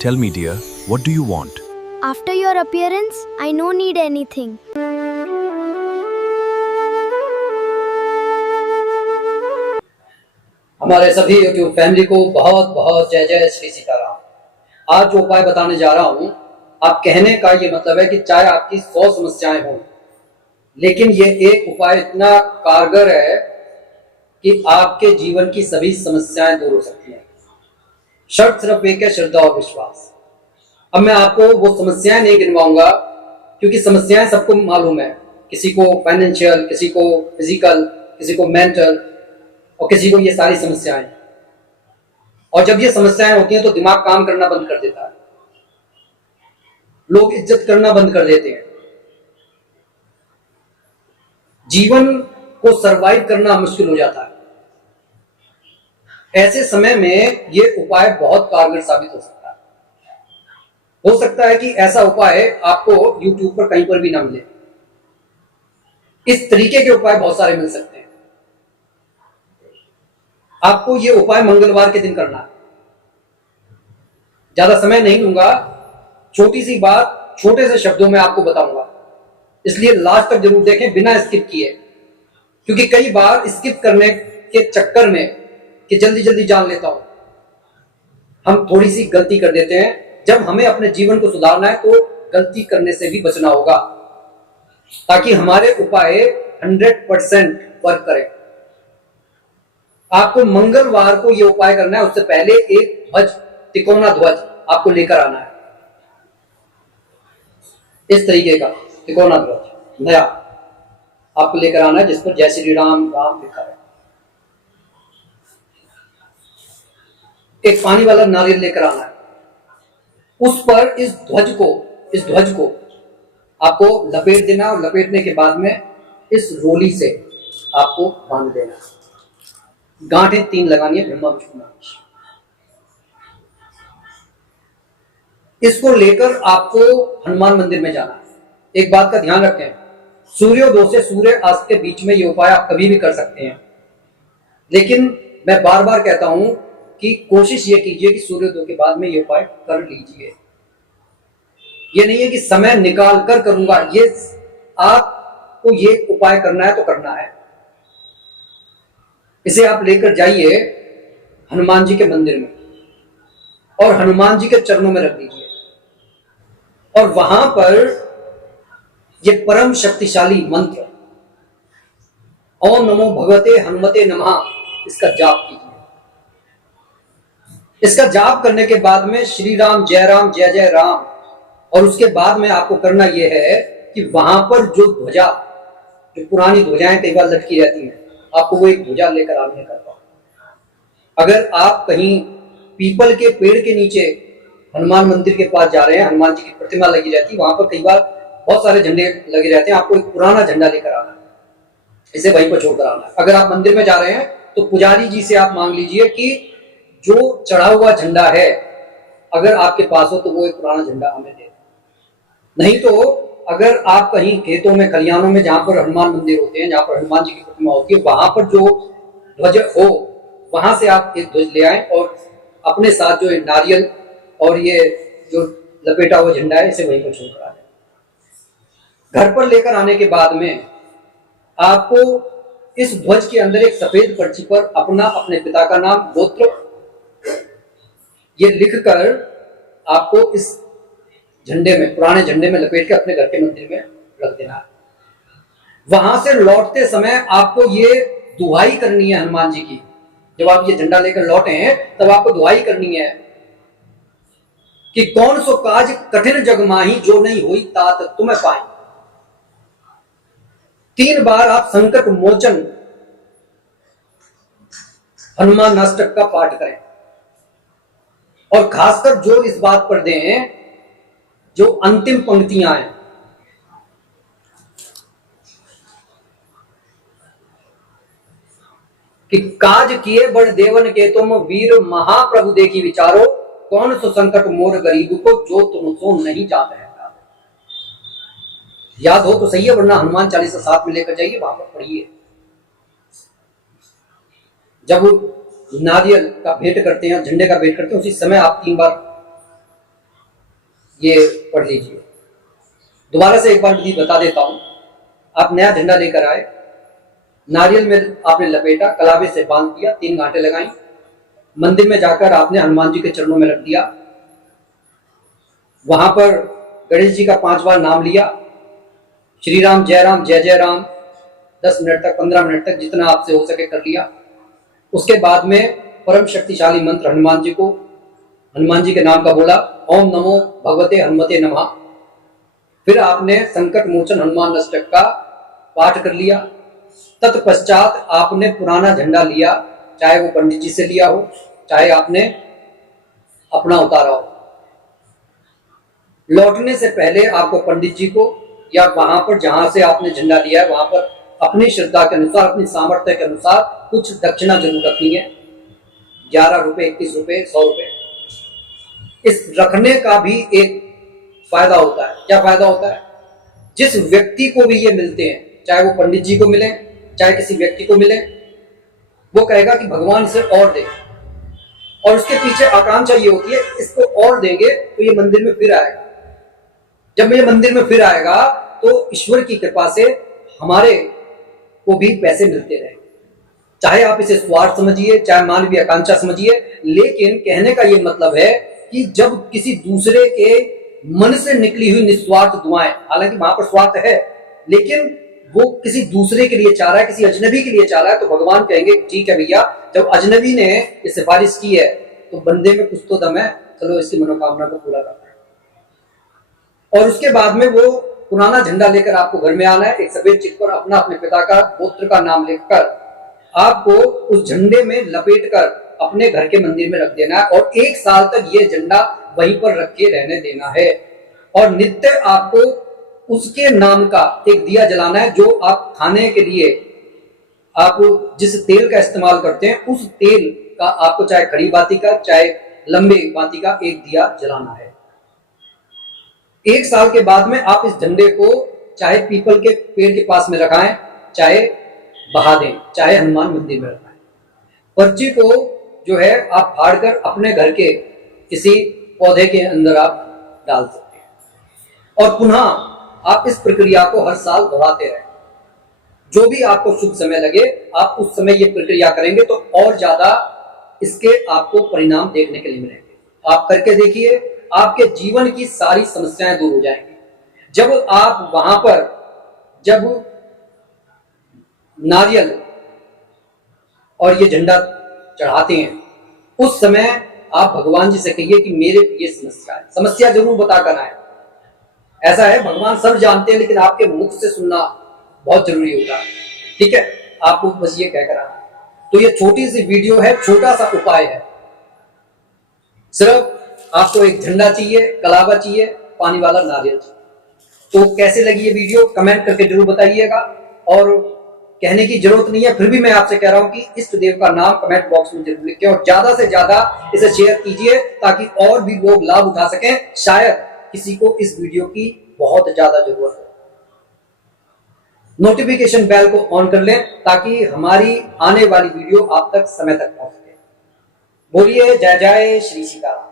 Tell me, dear, what do you want? After your appearance, I no need anything. हमारे सभी YouTube family को बहुत बहुत जय जय श्री सीताराम। आज जो उपाय बताने जा रहा हूँ, आप कहने का ये मतलब है कि चाहे आपकी 100 समस्याएं हों, लेकिन ये एक उपाय इतना कारगर है कि आपके जीवन की सभी समस्याएं दूर हो सकती हैं। शर्त सिर्फ एक है, श्रद्धा और विश्वास। अब मैं आपको वो समस्याएं नहीं गिनवाऊंगा, क्योंकि समस्याएं सबको मालूम है। किसी को फाइनेंशियल, किसी को फिजिकल, किसी को मेंटल और किसी को ये सारी समस्याएं। और जब ये समस्याएं होती हैं तो दिमाग काम करना बंद कर देता है, लोग इज्जत करना बंद कर देते हैं, जीवन को सरवाइव करना मुश्किल हो जाता है। ऐसे समय में ये उपाय बहुत कारगर साबित हो सकता है। हो सकता है कि ऐसा उपाय आपको YouTube पर कहीं पर भी ना मिले। इस तरीके के उपाय बहुत सारे मिल सकते हैं। आपको ये उपाय मंगलवार के दिन करना है। ज्यादा समय नहीं लूंगा, छोटी सी बात छोटे से शब्दों में आपको बताऊंगा, इसलिए लास्ट तक जरूर देखें बिना स्किप किए। क्योंकि कई बार स्किप करने के चक्कर में कि जल्दी जल्दी जान लेता हूं, हम थोड़ी सी गलती कर देते हैं। जब हमें अपने जीवन को सुधारना है तो गलती करने से भी बचना होगा, ताकि हमारे उपाय 100% वर्क करें। आपको मंगलवार को यह उपाय करना है। उससे पहले एक ध्वज, तिकोना ध्वज आपको लेकर आना है। इस तरीके का तिकोना ध्वज नया आपको लेकर आना है, जिस पर जय श्री राम राम लिखा है। एक पानी वाला नारियल लेकर आना है। उस पर इस ध्वज को आपको लपेट देना, और लपेटने के बाद में इस रोली से आपको बांध देना। गांठें 3 लगानी है, ब्रह्मा विष्णु महेश। इसको लेकर आपको हनुमान मंदिर में जाना है। एक बात का ध्यान रखें, सूर्योदय से सूर्यास्त के बीच में ये उपाय आप कभी भी कर सकते हैं, लेकिन मैं बार बार कहता हूं कि कोशिश ये कीजिए कि सूर्योदय के बाद में ये उपाय कर लीजिए। ये नहीं है कि समय निकाल कर करूंगा, ये आपको ये उपाय करना है तो करना है। इसे आप लेकर जाइए हनुमान जी के मंदिर में और हनुमान जी के चरणों में रख दीजिए, और वहां पर ये परम शक्तिशाली मंत्र ओम नमो भगवते हनुमते नमः, इसका जाप कीजिए। इसका जाप करने के बाद में श्री राम जय जय राम, और उसके बाद में आपको करना यह है कि वहां पर जो ध्वजा, जो पुरानी ध्वजाएं कई बार लटकी रहती हैं, आपको वो एक ध्वजा लेकर आने का। अगर आप कहीं पीपल के पेड़ के नीचे हनुमान मंदिर के पास जा रहे हैं, हनुमान जी की प्रतिमा लगी रहती है, वहां पर कई बार बहुत सारे झंडे लगे रहते हैं, आपको एक पुराना झंडा लेकर आना है, इसे वहीं पर छोड़कर आना है। अगर आप मंदिर में जा रहे हैं तो पुजारी जी से आप मांग लीजिए कि जो चढ़ा हुआ झंडा है अगर आपके पास हो तो वो एक पुराना झंडा हमें दे। नहीं तो अगर आप कहीं खेतों में, खलिहानों में, जहां पर हनुमान मंदिर होते हैं, जहां पर हनुमान जी की प्रतिमा होती है, वहां पर जो ध्वज हो वहां से आप एक ध्वज ले आए और अपने साथ जो नारियल और ये जो लपेटा हुआ झंडा है इसे वहीं पर छोड़कर आ जाए। घर पर लेकर आने के बाद में आपको इस ध्वज के अंदर एक सफेद पर्ची पर अपना, अपने पिता का नाम, गोत्र ये लिखकर आपको इस झंडे में, पुराने झंडे में लपेट के अपने घर के मंदिर में रख देना है। वहां से लौटते समय आपको ये दुहाई करनी है हनुमान जी की। जब आप ये झंडा लेकर लौटे हैं तब आपको दुहाई करनी है कि कौन सो काज कठिन जग माही, जो नहीं हुई तात तुम्हें पाई। 3 बार आप संकट मोचन हनुमान अष्टक का पाठ करें, और खासकर जोर इस बात पर दें, जो अंतिम पंक्तियां हैं, कि काज किए बड़ देवन के तुम वीर महाप्रभु देखी विचारो, कौन सो संकट मोर गरीब को, जो तुम सो नहीं जाते हैं। याद हो तो सही है, वरना हनुमान चालीसा साथ में लेकर जाइए, वहां पर पढ़िए। जब नारियल का भेंट करते हैं, झंडे का भेंट करते हैं, उसी समय आप 3 बार ये पढ़ लीजिए। दोबारा से एक बार विधि बता देता हूं। आप नया झंडा लेकर आए, नारियल में आपने लपेटा, कलावे से बांध दिया, 3 गांठें लगाई, मंदिर में जाकर आपने हनुमान जी के चरणों में रख दिया। वहां पर गणेश जी का 5 बार नाम लिया, श्री राम जय जय राम 10 मिनट तक, 15 मिनट तक, जितना आपसे हो सके कर लिया। उसके बाद में परम शक्तिशाली मंत्र हनुमान जी के नाम का बोला, ओम नमो भगवते हनुमते नमः। फिर आपने संकट मोचन हनुमान अष्टक का पाठ कर लिया। तत्पश्चात आपने पुराना झंडा लिया, चाहे वो पंडित जी से लिया हो, चाहे आपने अपना उतारा हो। लौटने से पहले आपको पंडित जी को या वहां पर जहां से आपने झंडा लिया है वहां पर अपनी श्रद्धा के अनुसार, अपनी सामर्थ्य के अनुसार कुछ दक्षिणा जरूर रखनी है। 11 रुपए, 21 रुपए, 100 रुपए। इस रखने का भी एक फायदा होता है। क्या फायदा होता है? जिस व्यक्ति को भी ये मिलते हैं, चाहे वो पंडित जी को मिले, चाहे किसी व्यक्ति को मिले, वो कहेगा कि भगवान से और दे, और उसके पीछे आकांक्षा ये होती है इसको और देंगे तो ये मंदिर में फिर आएगा। जब ये मंदिर में फिर आएगा तो ईश्वर की कृपा से हमारे को भी पैसे मिलते रहे। चाहे आप इसे स्वार्थ समझिए, चाहे मानवीय आकांक्षा समझिए, लेकिन कहने का ये मतलब है कि जब किसी दूसरे के मन से निकली हुई निस्वार्थ दुआएं, हालांकि वहां पर स्वार्थ है, लेकिन वो किसी दूसरे के लिए चाह रहा है, किसी अजनबी के लिए चाह रहा है, तो भगवान कहेंगे ठीक है भैया, जब अजनबी ने ये सिफारिश की है तो बंदे में कुछ तो दम है, चलो इसकी मनोकामना को पूरा करना है। और उसके बाद में वो पुराना झंडा लेकर आपको घर में आना है। एक सफेद चिट पर अपने पिता का, गोत्र का नाम लिखकर आपको उस झंडे में लपेटकर अपने घर के मंदिर में रख देना है, और 1 साल तक ये झंडा वहीं पर रख के रहने देना है। और नित्य आपको उसके नाम का एक दिया जलाना है, जो आप खाने के लिए आप जिस तेल का इस्तेमाल करते हैं उस तेल का आपको, चाहे खड़ी बाती का चाहे लंबे बाती का, एक दिया जलाना है। 1 साल के बाद में आप इस झंडे को चाहे पीपल के पेड़ के पास में रखाएं, चाहे बहा दें, चाहे हनुमान मंदिर में रखाएं। पर्ची को जो है आप फाड़कर अपने घर के किसी पौधे के अंदर आप डाल सकते हैं, और पुनः आप इस प्रक्रिया को हर साल दोहराते रहें। जो भी आपको शुभ समय लगे आप उस समय ये प्रक्रिया करेंगे तो और ज्यादा इसके आपको परिणाम देखने के लिए मिलेंगे। आप करके देखिए, आपके जीवन की सारी समस्याएं दूर हो जाएंगी। जब आप वहां पर जब नारियल और ये झंडा चढ़ाते हैं, उस समय आप भगवान जी से कहिए कि मेरे ये समस्या है, समस्या जरूर बताकर आए। ऐसा है, भगवान सब जानते हैं, लेकिन आपके मुख से सुनना बहुत जरूरी होता है। ठीक है, आपको बस ये कहकर आना। तो ये छोटी सी वीडियो है, छोटा सा उपाय है। सिर्फ आपको एक झंडा चाहिए, कलावा चाहिए, पानी वाला नारियल चाहिए। तो कैसे लगी ये वीडियो कमेंट करके जरूर बताइएगा। और कहने की जरूरत नहीं है, फिर भी मैं आपसे कह रहा हूं कि इष्ट देव का नाम कमेंट बॉक्स में जरूर लिखें, और ज्यादा से ज्यादा इसे शेयर कीजिए ताकि और भी लोग लाभ उठा सकें। शायद किसी को इस वीडियो की बहुत ज्यादा जरूरत है। नोटिफिकेशन बेल को ऑन कर लें ताकि हमारी आने वाली वीडियो आप तक समय तक पहुंच सके। बोलिए जय जय श्री सीताराम।